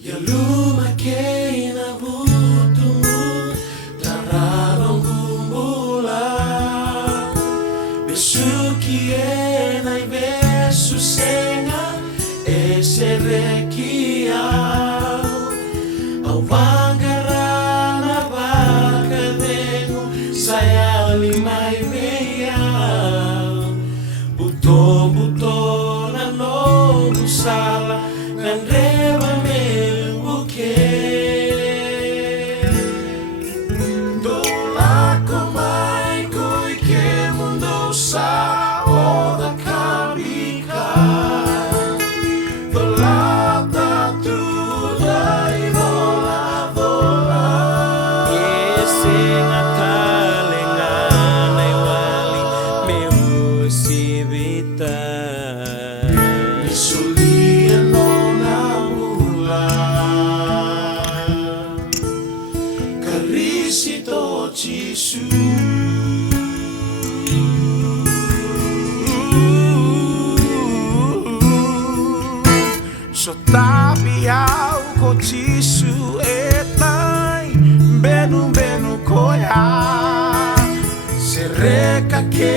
Ya lumaki na butumu tararong kumbulan besuki na besu senga eserekia awangarana bakadenu saya limai meia buto na no busala nandreva meluke dola komai koi ke mundo sa oda kabika dola tu dai vola Yesinga kalenga nai wali meu sibita Misulia nona mula Carisito Gesù So tapiau ko Gesù etnai benu koya Sereka que